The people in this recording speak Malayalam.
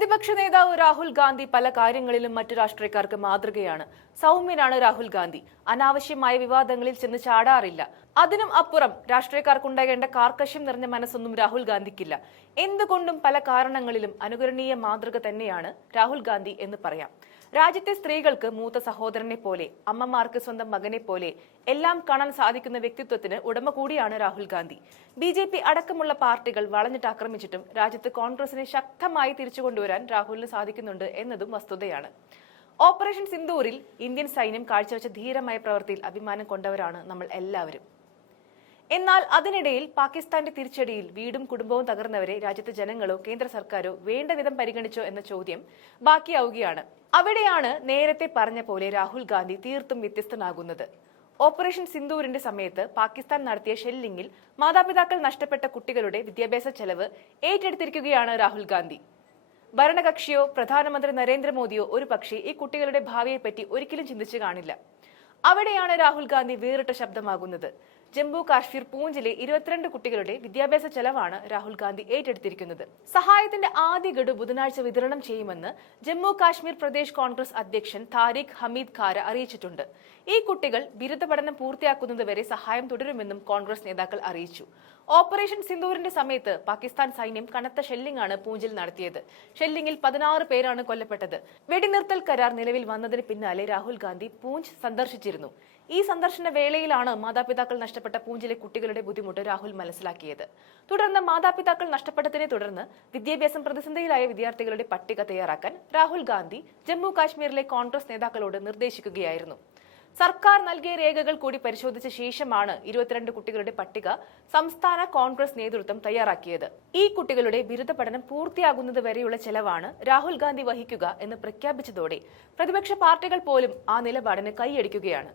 പ്രതിപക്ഷ നേതാവ് രാഹുൽ ഗാന്ധി പല കാര്യങ്ങളിലും മറ്റു രാഷ്ട്രീയക്കാർക്ക് മാതൃകയാണ്. സൗമ്യനാണ് രാഹുൽ ഗാന്ധി. അനാവശ്യമായ വിവാദങ്ങളിൽ ചെന്ന് ചാടാറില്ല. അതിനും അപ്പുറം രാഷ്ട്രീയക്കാർക്കുണ്ടാകേണ്ട കാർക്കശ്യം നിറഞ്ഞ മനസ്സൊന്നും രാഹുൽ ഗാന്ധിക്കില്ല. എന്തുകൊണ്ടും പല കാരണങ്ങളിലും അനുകരണീയ മാതൃക തന്നെയാണ് രാഹുൽ ഗാന്ധി എന്ന് പറയാം. രാജ്യത്തെ സ്ത്രീകൾക്ക് മൂത്ത സഹോദരനെ പോലെ അമ്മമാർക്ക് സ്വന്തം മകനെ പോലെ എല്ലാം കാണാൻ സാധിക്കുന്ന വ്യക്തിത്വത്തിന് ഉടമ കൂടിയാണ് രാഹുൽ ഗാന്ധി. ബി അടക്കമുള്ള പാർട്ടികൾ വളഞ്ഞിട്ട് ആക്രമിച്ചിട്ടും രാജ്യത്ത് കോൺഗ്രസിനെ ശക്തമായി തിരിച്ചുകൊണ്ടുവരാൻ രാഹുലിന് സാധിക്കുന്നുണ്ട് എന്നതും വസ്തുതയാണ്. ഓപ്പറേഷൻ സിന്ദൂരിൽ ഇന്ത്യൻ സൈന്യം കാഴ്ചവെച്ച ധീരമായ പ്രവൃത്തിയിൽ അഭിമാനം കൊണ്ടവരാണ് നമ്മൾ എല്ലാവരും. എന്നാൽ അതിനിടയിൽ പാകിസ്ഥാന്റെ തിരിച്ചടിയിൽ വീടും കുടുംബവും തകർന്നവരെ രാജ്യത്തെ ജനങ്ങളോ കേന്ദ്ര സർക്കാരോ വേണ്ട വിധം പരിഗണിച്ചോ എന്ന ചോദ്യം ബാക്കിയാവുകയാണ്. അവിടെയാണ് നേരത്തെ പറഞ്ഞ പോലെ രാഹുൽ ഗാന്ധി തീർത്തും വ്യത്യസ്തനാകുന്നത്. ഓപ്പറേഷൻ സിന്ദൂരിന്റെ സമയത്ത് പാകിസ്ഥാൻ നടത്തിയ ഷെല്ലിംഗിൽ മാതാപിതാക്കൾ നഷ്ടപ്പെട്ട കുട്ടികളുടെ വിദ്യാഭ്യാസ ചെലവ് ഏറ്റെടുത്തിരിക്കുകയാണ് രാഹുൽ ഗാന്ധി. ഭരണകക്ഷിയോ പ്രധാനമന്ത്രി നരേന്ദ്രമോദിയോ ഒരു പക്ഷേ ഈ കുട്ടികളുടെ ഭാവിയെപ്പറ്റി ഒരിക്കലും ചിന്തിച്ചു കാണില്ല. അവിടെയാണ് രാഹുൽ ഗാന്ധി വേറിട്ട ശബ്ദമാകുന്നത്. ജമ്മു കാശ്മീർ പൂഞ്ചിലെ ഇരുപത്തിരണ്ട് കുട്ടികളുടെ വിദ്യാഭ്യാസ ചെലവാണ് രാഹുൽ ഗാന്ധി ഏറ്റെടുത്തിരിക്കുന്നത്. സഹായത്തിന്റെ ആദ്യ ഗഡു ബുധനാഴ്ച വിതരണം ചെയ്യുമെന്ന് ജമ്മു കാശ്മീർ പ്രദേശ് കോൺഗ്രസ് അധ്യക്ഷൻ താരിഖ് ഹമീദ് ഖാര അറിയിച്ചിട്ടുണ്ട്. ഈ കുട്ടികൾ ബിരുദ പഠനം പൂർത്തിയാക്കുന്നതുവരെ സഹായം തുടരുമെന്നും കോൺഗ്രസ് നേതാക്കൾ അറിയിച്ചു. ഓപ്പറേഷൻ സിന്ദൂരിന്റെ സമയത്ത് പാകിസ്ഥാൻ സൈന്യം കനത്ത ഷെല്ലിംഗ് ആണ് പൂഞ്ചിൽ നടത്തിയത്. ഷെല്ലിംഗിൽ പതിനാറ് പേരാണ് കൊല്ലപ്പെട്ടത്. വെടിനിർത്തൽ കരാർ നിലവിൽ വന്നതിന് പിന്നാലെ രാഹുൽ ഗാന്ധി പൂഞ്ച് സന്ദർശിച്ചിരുന്നു. ഈ സന്ദർശന വേളയിലാണ് മാതാപിതാക്കൾ നഷ്ടപ്പെട്ട പൂഞ്ചിലെ കുട്ടികളുടെ ബുദ്ധിമുട്ട് രാഹുൽ മനസ്സിലാക്കിയത്. തുടർന്ന് മാതാപിതാക്കൾ നഷ്ടപ്പെട്ടതിനെ തുടർന്ന് വിദ്യാഭ്യാസം പ്രതിസന്ധിയിലായ വിദ്യാർത്ഥികളുടെ പട്ടിക തയ്യാറാക്കാൻ രാഹുൽ ഗാന്ധി ജമ്മു കാശ്മീരിലെ കോൺഗ്രസ് നേതാക്കളോട് നിർദ്ദേശിക്കുകയായിരുന്നു. സർക്കാർ നൽകിയ രേഖകൾ കൂടി പരിശോധിച്ച ശേഷമാണ് ഇരുപത്തിരണ്ട് കുട്ടികളുടെ പട്ടിക സംസ്ഥാന കോൺഗ്രസ് നേതൃത്വം തയ്യാറാക്കിയത്. ഈ കുട്ടികളുടെ ബിരുദ പഠനം പൂർത്തിയാകുന്നത് വരെയുള്ള ചെലവാണ് രാഹുൽ ഗാന്ധി വഹിക്കുക എന്ന് പ്രഖ്യാപിച്ചതോടെ പ്രതിപക്ഷ പാർട്ടികൾ പോലും ആ നിലപാടിന് കൈയടിക്കുകയാണ്.